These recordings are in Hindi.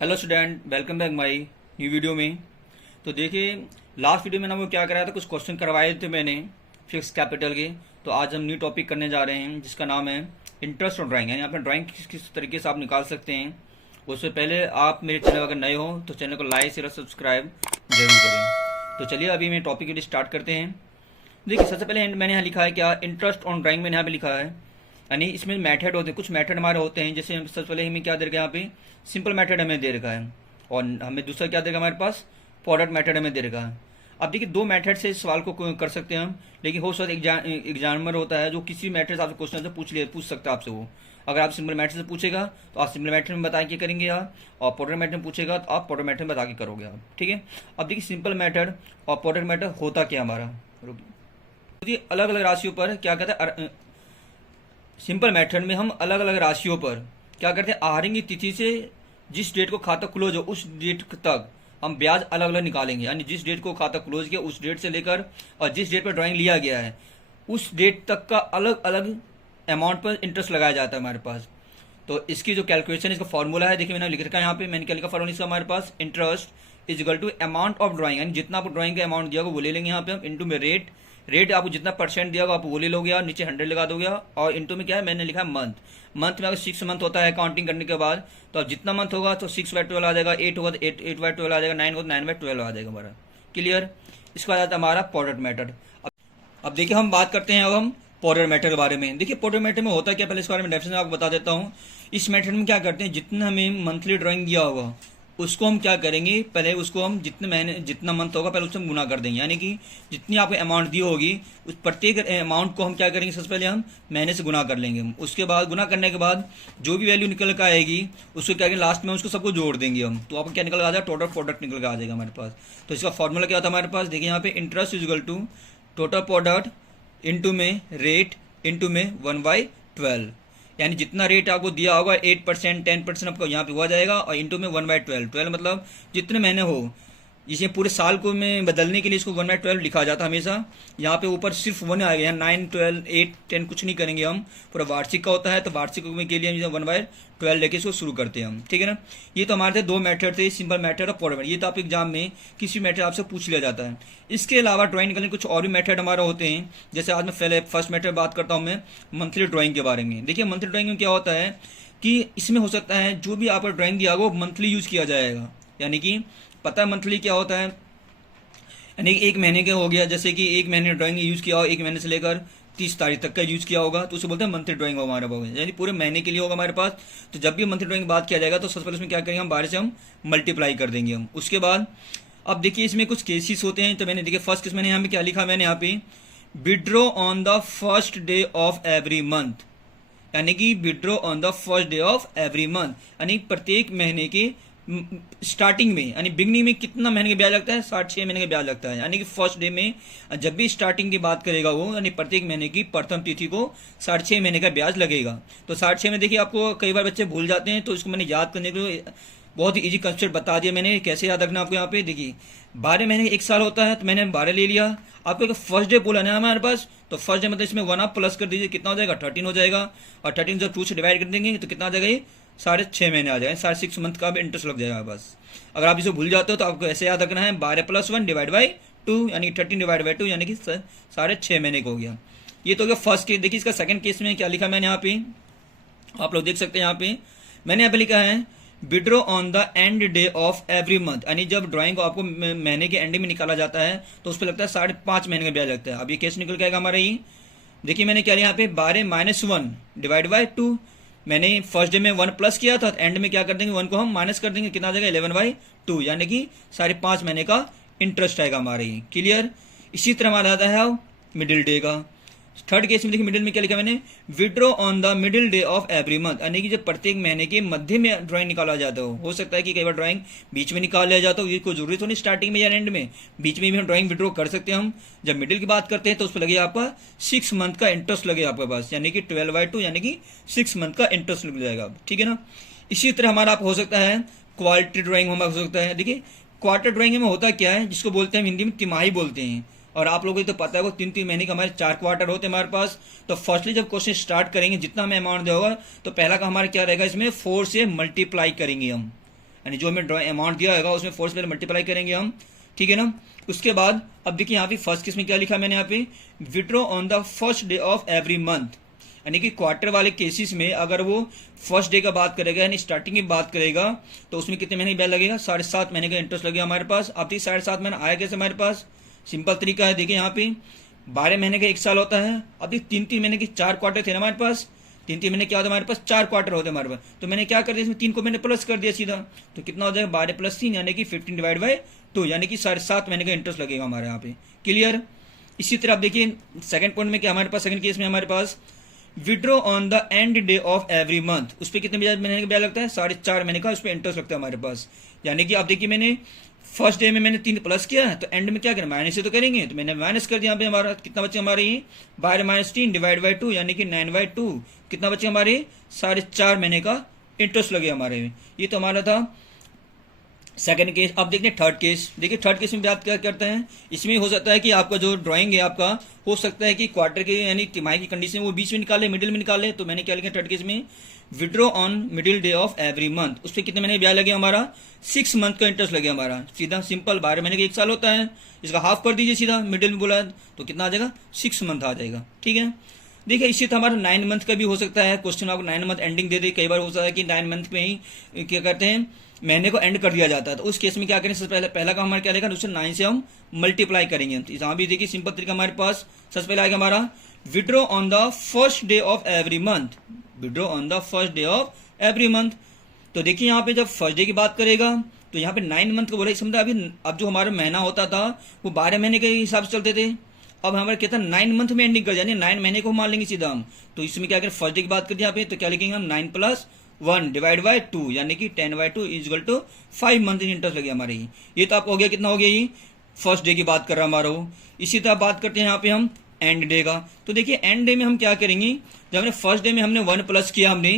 Hello student, welcome back my new video में। तो देखिए, लास्ट वीडियो में ना वो क्या कराया था, कुछ क्वेश्चन करवाए थे मैंने फिक्स कैपिटल के। तो आज हम न्यू टॉपिक करने जा रहे हैं जिसका नाम है इंटरेस्ट ऑन ड्राइंग। यानी आप ड्राइंग किस तरीके से आप निकाल सकते हैं। उससे पहले आप मेरे चैनल अगर नए हो तो चैनल को लाइक शेयर सब्सक्राइब जरूर करें। तो चलिए अभी मैं टॉपिक के लिए स्टार्ट करते हैं। देखिए, सबसे पहले मैंने यहाँ लिखा है क्या, इंटरेस्ट ऑन ड्राइंग मैंने यहाँ पे लिखा है। यानी इसमें मेथड होते हैं, कुछ मेथड हमारे होते हैं। जैसे सबसे पहले हमें क्या दे रखा है, यहाँ पे सिंपल मेथड हमें दे रखा है और हमें दूसरा क्या दे रखा है, हमारे पास प्रोडक्ट मेथड हमें दे रखा है। अब देखिए, दो मेथड से इस सवाल को कर सकते हैं हम, लेकिन हो सकता है एग्जामिनर होता है जो किसी मेथड से आपसे क्वेश्चन से पूछ सकता है आपसे। वो अगर आप सिंपल मेथड से पूछेगा तो आप सिंपल मेथड में बता के करेंगे आप, और प्रोडक्ट मेथड में पूछेगा तो आप प्रोडक्ट मेथड में बता के करोगे आप। ठीक है। अब देखिए, सिंपल मेथड और प्रोडक्ट मेथड होता क्या हमारा, रुकिए। अलग अलग राशियों पर क्या कहता है, सिंपल मेथड में हम अलग अलग राशियों पर क्या करते हैं, आहरण की तिथि से जिस डेट को खाता क्लोज हो उस डेट तक हम ब्याज अलग अलग निकालेंगे। यानी जिस डेट को खाता क्लोज किया उस डेट से लेकर और जिस डेट पर ड्राइंग लिया गया है उस डेट तक का अलग अलग अमाउंट पर इंटरेस्ट लगाया जाता है हमारे पास। तो इसकी जो कैलकुलेशन, इसका फॉर्मूला है, देखिए मैंने लिख रखा है यहाँ पे। मैंने क्या लिखा फॉर्मूला इसका, हमारे पास interest is equal to amount of drawing. यानी जितना आपको ड्राइंग का अमाउंट दिया होगा वो ले लेंगे यहाँ पे हम, इंटू में रेट आपको जितना परसेंट दिया होगा आप वो ले लोगे, और नीचे 100 लगा दोगे। और इंटू में क्या है, मैंने लिखा है मंथ में अगर 6 मंथ होता है काउंटिंग करने के बाद, तो अब जितना मंथ होगा तो 6/12 आ जाएगा, 8 होगा तो 8/12 आ जाएगा, 9 होगा तो 9/12 आ जाएगा हमारा। क्लियर। इसके बाद आता है हमारा प्रोडक्ट मेथड। अब देखिए, हम बात करते हैं अब हम प्रोडक्ट मेथड के बारे में। देखिए, प्रोडक्ट मेथड में होता है क्या, पहले इसके बारे में डेफिनेशन आपको बता देता हूँ। इस मेथड में क्या करते हैं, जितना हमें मंथली ड्राइंग दिया होगा उसको हम क्या करेंगे, पहले उसको हम जितना मंथ होगा पहले उससे हम गुना कर देंगे। यानी कि जितनी आपको अमाउंट दी होगी उस प्रत्येक अमाउंट को हम क्या करेंगे, सबसे पहले हम महीने से गुना कर लेंगे। उसके बाद गुना करने के बाद जो भी वैल्यू निकल कर आएगी उसको क्या करेंगे, लास्ट में उसको सबको जोड़ देंगे हम। तो आपको क्या निकल आ जाएगा, टोटल प्रोडक्ट निकल कर आ जाएगा हमारे पास। तो इसका फॉर्मूला क्या होता है हमारे पास, देखिए यहाँ पे interest is equal to total product into में रेट इंटू में 1/12। यानी जितना रेट आपको दिया होगा 8% 10% आपको यहाँ पे हुआ जाएगा, और इंटू में 1/12 मतलब जितने महीने हो। इसे पूरे साल को में बदलने के लिए इसको 1/12 लिखा जाता है हमेशा। यहाँ पे ऊपर सिर्फ 1 आ गया, 9 12 8 10 कुछ नहीं करेंगे हम। पूरा वार्षिक का होता है तो वार्षिक के लिए हम 1/12 लेके इसको शुरू करते हैं हम। ठीक है ना। ये तो हमारे थे दो मेथड थे, सिंपल मेथड और प्रोडक्ट। ये तो आप एग्जाम में किसी मेथड आपसे पूछ लिया जाता है। इसके अलावा ड्राइंग निकालने कुछ और भी मेथड हमारे होते हैं। जैसे आज मैं पहले फर्स्ट मेथड बात करता हूँ मैं मंथली ड्राइंग के बारे में। देखिए, मंथली ड्राइंग में क्या होता है कि इसमें हो सकता है जो भी आपको ड्राइंग दिया होगा वो मंथली यूज किया जाएगा। यानी कि पता है मंथली क्या होता है, यानी एक महीने का हो गया, जैसे कि एक महीने ड्राइंग यूज किया हो, एक महीने से लेकर 30 तारीख तक का यूज किया होगा तो उसे बोलते हैं मंथली ड्राइंग हमारे पास, यानी पूरे महीने के लिए होगा हमारे पास। तो जब भी मंथली ड्राइंग बात किया जाएगा तो सबसे पहले उसमें क्या करेंगे, हम 12 से हम मल्टीप्लाई कर देंगे हम। उसके बाद अब देखिए, इसमें कुछ केसेस होते हैं। तो मैंने देखिए फर्स्ट केस मैंने यहाँ पे क्या लिखा, मैंने यहाँ पे withdraw on the first day of every month. यानी कि withdraw on the first day of every month, यानी प्रत्येक महीने के स्टार्टिंग में, यानी बिगनिंग में कितना महीने का ब्याज लगता है, 6 महीने का ब्याज लगता है। यानी कि फर्स्ट डे में जब भी स्टार्टिंग की बात करेगा वो, यानी प्रत्येक महीने की प्रथम तिथि को 6.5 महीने का ब्याज लगेगा। तो 6.5 में देखिए, आपको कई बार बच्चे भूल जाते हैं तो इसको मैंने याद करने के लिए बहुत ही इजी कंसेप्ट बता दिया मैंने, कैसे याद रखना आपको। यहाँ पे देखिए 12 महीने एक साल होता है तो मैंने 12 ले लिया। आपको फर्स्ट डे बोला ना हमारे पास, तो फर्स्ट डे मतलब इसमें 1 आप प्लस कर दीजिए, कितना हो जाएगा 13 हो जाएगा। और 13 जब 2 से डिवाइड कर देंगे तो कितना आ जाएगा, ये 6.5 महीने आ जाएगा, 6.5 मंथ का भी इंटरेस्ट लग जाएगा बस। अगर आप इसे भूल जाते हो तो आपको ऐसे याद रखना है 12 + 1 डिवाइड बाई 2, यानी 13/2 यानी कि 6.5 महीने का हो गया। ये तो हो गया फर्स्ट केस। देखिए, इसका सेकंड केस में क्या लिखा मैंने यहाँ पे, आप लोग देख सकते हैं। यहाँ पे मैंने यहाँ पे लिखा है withdraw on the end day of every month. यानी जब ड्राइंग को आपको महीने के एंड में निकाला जाता है तो उस पर लगता है 5.5 महीने का ब्याज लगता है। अब ये केस निकल के आएगा हमारा ये। देखिए, मैंने क्या लिया यहाँ पे 12 - 1 डिवाइड बाई 2। मैंने फर्स्ट डे में 1 प्लस किया था, एंड में क्या कर देंगे, 1 को हम माइनस कर देंगे, कितना आ जाएगा 11/2, यानी कि 5.5 महीने का इंटरेस्ट आएगा हमारे ये। क्लियर। इसी तरह हमारा आता है मिडिल डे का। थर्ड केस में देखिए, मिडिल में क्या लिखा मैंने, withdraw on the middle day of every month. यानी कि जब प्रत्येक महीने के मध्य में ड्राइंग निकाला जाता हो सकता है कि कई बार ड्राइंग बीच में निकाल लिया जाता हो, ये कोई जरूरी तो नहीं स्टार्टिंग में या एंड में, बीच में भी हम ड्राइंग विड्रॉ कर सकते हैं हम। जब मिडिल की बात करते हैं तो उस पर लगे आपका 6 मंथ का इंटरेस्ट लगेगा आपके पास, यानी कि 12/2 यानी कि 6 मंथ का इंटरेस्ट लग जाएगा। ठीक है ना। इसी तरह हमारा आप हो सकता है क्वालिटी ड्राइंग हमारा हो सकता है। देखिए, क्वार्टर ड्राइंग में होता क्या है, जिसको बोलते हैं हिंदी में तिमाही बोलते हैं। और आप लोगों को तो पता है वो 3-3 महीने के हमारे 4 क्वार्टर होते हैं हमारे पास। तो फर्स्टली जब क्वेश्चन स्टार्ट करेंगे, जितना हमें अमाउंट दिया होगा तो पहला का हमारा क्या रहेगा, इसमें 4 से मल्टीप्लाई करेंगे हम। यानी जो हमें ड्रॉइंग अमाउंट दिया होगा उसमें 4 से पहले मल्टीप्लाई करेंगे हम, ठीक है ना। उसके बाद अब देखिए यहाँ पे फर्स्ट केस में क्या लिखा मैंने यहाँ पे, withdraw on the first day of every month, यानी कि क्वार्टर वाले केसेस में अगर वो फर्स्ट डे का बात करेगा यानी स्टार्टिंग की बात करेगा तो उसमें कितने महीने ब्याज लगेगा, 7.5 महीने का इंटरेस्ट लगेगा हमारे पास। अब देखिए 7.5 महीने आया कैसे हमारे पास, सिंपल तरीका है। देखिए यहाँ पे 12 महीने का 1 साल होता है। अब देखिए 3-3 महीने के 4 क्वार्टर थे ना हमारे पास, 3-3 महीने क्या होता है हमारे पास, 4 क्वार्टर होते हैं हमारे पास। तो मैंने क्या कर दिया इसमें 3 को मैंने प्लस कर दिया सीधा, तो कितना हो जाएगा 12 + 3 यानी कि 15 डिवाइड बाई 2 यानी कि 7.5 महीने का इंटरेस्ट लगेगा हमारे यहाँ पे। क्लियर। इसी तरह आप देखिए सेकंड पॉइंट में क्या हमारे पास, सेकंड केस में हमारे पास withdraw on the end day of every month, उस पर कितने महीने का ब्याज लगता है, 4.5 महीने का उस पर इंटरेस्ट लगता है हमारे पास। यानी कि आप देखिए मैंने फर्स्ट डे में मैंने 3 प्लस किया है तो एंड में क्या करें, माइनस से तो करेंगे, तो मैंने माइनस कर दिया। यहाँ पे हमारा कितना बचे हमारे, 12 - 3 डिवाइड बाई 2 यानी कि 9/2, कितना बचे हमारे, 4.5 महीने का इंटरेस्ट लगे हमारे में। ये तो हमारा था सेकंड केस। अब देखते हैं थर्ड केस। देखिए थर्ड केस में बात क्या करते हैं, इसमें हो सकता है कि आपका जो ड्राइंग है आपका हो सकता है कि क्वार्टर के यानी तिमाही की कंडीशन वो बीच में निकाले, मिडिल में निकाले। तो मैंने क्या लिखा थर्ड केस में, withdraw on middle day of every month, उस पर कितने महीने ब्याज लगे हमारा, 6 मंथ का इंटरेस्ट लगे हमारा। सीधा सिंपल 12 महीने का 1 साल होता है, इसका हाफ कर दीजिए सीधा, मिडिल में बोला तो कितना आ जाएगा, 6 मंथ आ जाएगा, ठीक है। देखिए इससे तो हमारा 9 मंथ का भी हो सकता है क्वेश्चन, आपको 9 मंथ एंडिंग दे दे। कई बार हो सकता है कि 9 मंथ में ही क्या करते हैं, महीने को एंड कर दिया जाता है। तो उस केस में क्या करें, सबसे पहला काम हमारा क्या रहेगा, उससे 9 से हम मल्टीप्लाई करेंगे। तो यहाँ भी देखिए सिंपल तरीका हमारे पास सबसे पहले आएगा हमारा withdraw on the first day of every month, withdraw on the first day of every month. तो देखिए यहाँ पे जब फर्स्ट डे की बात करेगा तो यहाँ पे 9 मंथ को बोला, समझा। अभी अब जो हमारा महीना होता था वो 12 महीने के हिसाब से चलते थे, अब हमारे कहता है 9 मंथ में एंडिंग कर, यानी 9 महीने को मान लेंगे सीधा हम। तो इसमें क्या करें, फर्स्ट डे की बात करते हैं यहाँ पे, तो क्या लिखेंगे हम, 9 + 1 डिवाइड बाई 2 यानी कि 10/2 = 5 मंथ इंटरेस्ट लगे हमारे। ये तो आपको हो गया, कितना हो गया, ये फर्स्ट डे की बात कर रहा हमारा वो। इसी तरह बात करते हैं यहाँ पे हम एंड डे का। तो देखिए एंड डे में हम क्या करेंगे, जब हमने फर्स्ट डे में हमने 1 प्लस किया हमने,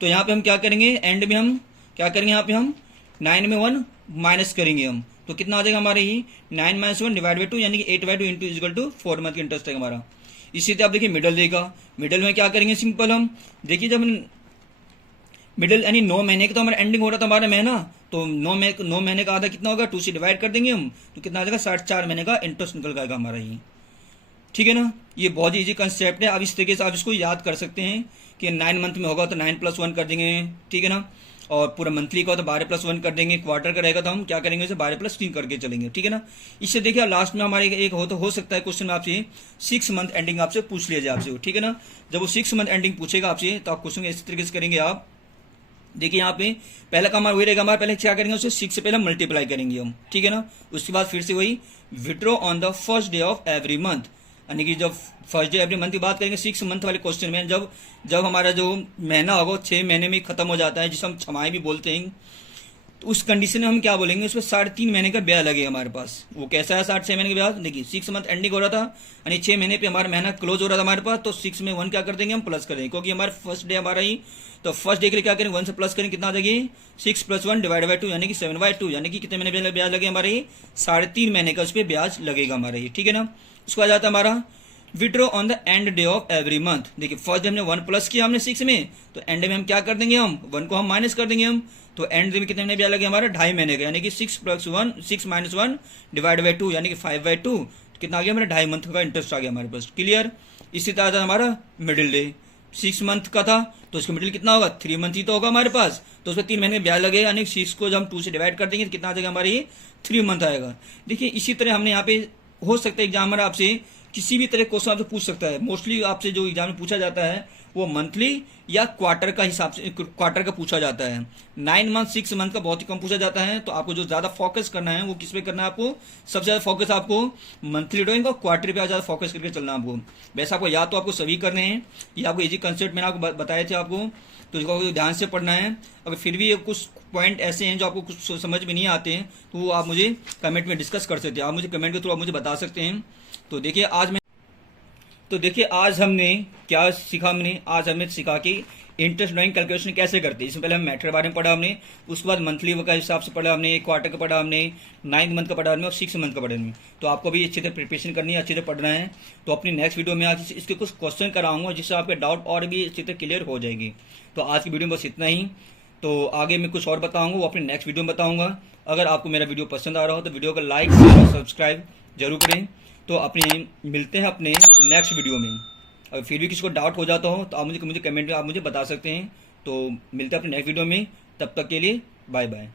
तो यहाँ पे हम क्या करेंगे, एंड में हम क्या करेंगे, यहाँ पे हम 9 में 1 माइनस करेंगे हम, तो कितना आ जाएगा हमारे ही 9 - 1 डिवाइड बाई 2 यानी कि 8/2 = 4 मंथ का इंटरेस्ट है हमारा। इसी तरह आप देखिए मिडल डे का, मिडल में क्या करेंगे, सिंपल हम देखिए जब मिडल यानी 9 महीने का तो हमारा एंडिंग हो रहा था हमारा महीना, तो 9 महीने का आधा कितना होगा, 2 से डिवाइड कर देंगे हम, तो कितना आ जाएगा, 4.5 महीने का इंटरेस्ट निकल जाएगा हमारा ये, ठीक है ना। ये बहुत ही ईजी कंसेप्ट है। अब इस तरीके से आप इसको याद कर सकते हैं कि 9 मंथ में होगा तो 9 + 1 कर देंगे, ठीक है ना। और पूरा मंथली का तो 12 + 1 कर देंगे, क्वार्टर का रहेगा तो हम क्या करेंगे, उसे 12 + 3 करके चलेंगे, ठीक है ना। इससे देखिए लास्ट में हमारे एक हो सकता है क्वेश्चन आपसे 6 मंथ एंडिंग आपसे पूछ लिया जाए आपसे, ठीक है ना। जब वो 6 मंथ एंडिंग पूछेगा आपसे तो आप क्वेश्चन इस तरीके से करेंगे आप। देखिए यहाँ पे पहला काम हमारा वही रहेगा, हमारे पहले क्या करेंगे, उसे 6 से पहले मल्टीप्लाई करेंगे हम, ठीक है ना। उसके बाद फिर से वही withdraw on the first day of every month, यानी कि जब फर्स्ट डे एवरी मंथ की बात करेंगे 6 मंथ वाले क्वेश्चन में, जब हमारा जो महीना होगा 6 महीने में खत्म हो जाता है, जिसे हम छमाही भी बोलते हैं, तो उस कंडीशन में हम क्या बोलेंगे, उसमें 3.5 महीने का ब्याज लगेगा हमारे पास। वो कैसा है 6 महीने का ब्याज, देखिए 6 मंथ एंडिंग हो रहा था यानी 6 महीने पे हमारा महीना क्लोज हो रहा था हमारे पास, तो 6 में 1 क्या कर देंगे हम, प्लस करेंगे, क्योंकि हमारे फर्स्ट डे हमारा ही, तो फर्स्ट डे के लिए क्या करेंगे, 1 से प्लस करेंगे, कितना आ जाएगी, 6 + 1 डिवाइड बाई 2 यानी कि 7/2 यानी कि कितने महीने ब्याज लगे हमारे, 3.5 महीने का उस पर ब्याज लगेगा हमारे, ठीक है ना। उसको आ जाता है हमारा withdraw on the end day of every month. देखिए फर्स्ट डे हमने 1 प्लस किया हमने 6 में, तो एंड में हम क्या कर देंगे, हम 1 को हम माइनस कर देंगे हम, तो एंड में कितने महीने ब्याज लगे हमारा, 2.5 महीने का, यानी कि 6 + 1 डिवाइड बाई 2 यानी कि 5/2, कितना आ गया हमारा, 2.5 मंथ का इंटरेस्ट आ गया हमारे पास, क्लियर। इसी तरह था हमारा मिडिल डे, 6 मंथ का था तो उसका मिडिल कितना होगा, 3 मंथ ही तो होगा हमारे पास, तो उसमें 3 महीने ब्याज लगे, यानी 6 को जब हम 2 से डिवाइड कर देंगे तो कितना आ जाएगा हमारे, 3 मंथ आएगा। देखिए इसी तरह हमने यहाँ पे हो सकता है एग्जामिनर आपसे किसी भी तरह क्वेश्चन आपसे पूछ सकता है। मोस्टली आपसे जो एग्जाम में पूछा जाता है वो मंथली या क्वार्टर का हिसाब से, क्वार्टर का पूछा जाता है। 9 मंथ 6 मंथ का बहुत ही कम पूछा जाता है। तो आपको जो ज्यादा फोकस करना है वो किस पे करना है, आपको सबसे ज्यादा फोकस आपको मंथली ड्राइंग और क्वार्टर पे ज्यादा फोकस करके चलना है आपको। वैसे आपको याद तो आपको सभी करने हैं, ये आपको इजी कंसेप्ट मैंने आपको बताए थे आपको, तो इसको ध्यान से पढ़ना है। अगर फिर भी कुछ पॉइंट ऐसे हैं जो आपको कुछ समझ में नहीं आते हैं तो वो आप मुझे कमेंट में डिस्कस कर सकते हैं, आप मुझे कमेंट के थ्रू आप मुझे बता सकते हैं। तो देखिए आज हमने क्या सीखा, आज हमने सीखा कि इंटरेस्ट ड्राइंग कैलकुलेशन कैसे करते हैं। इसमें पहले हम मैटर के बारे में पढ़ा हमने, उसके बाद मंथली का हिसाब से पढ़ा हमने, क्वार्टर का पढ़ा हमने, 9 मंथ का पढ़ा हमने और 6 मंथ का पढ़ा हमने। तो आपको भी अच्छे से प्रिपरेशन करनी है, अच्छे से पढ़ना है। तो अपनी नेक्स्ट वीडियो में आज इसके कुछ क्वेश्चन कराऊंगा जिससे आपके डाउट और भी अच्छे से क्लियर हो जाएगी। तो आज की वीडियो में बस इतना ही। तो आगे मैं कुछ और बताऊंगा, वो अपने नेक्स्ट वीडियो में बताऊंगा। अगर आपको मेरा वीडियो पसंद आ रहा हो तो वीडियो को लाइक शेयर और सब्सक्राइब जरूर करें। तो अपने मिलते हैं अपने नेक्स्ट वीडियो में। अगर फिर भी किसी को डाउट हो जाता हो तो आप मुझे कमेंट में आप मुझे बता सकते हैं। तो मिलते हैं अपने नेक्स्ट वीडियो में, तब तक के लिए बाय बाय।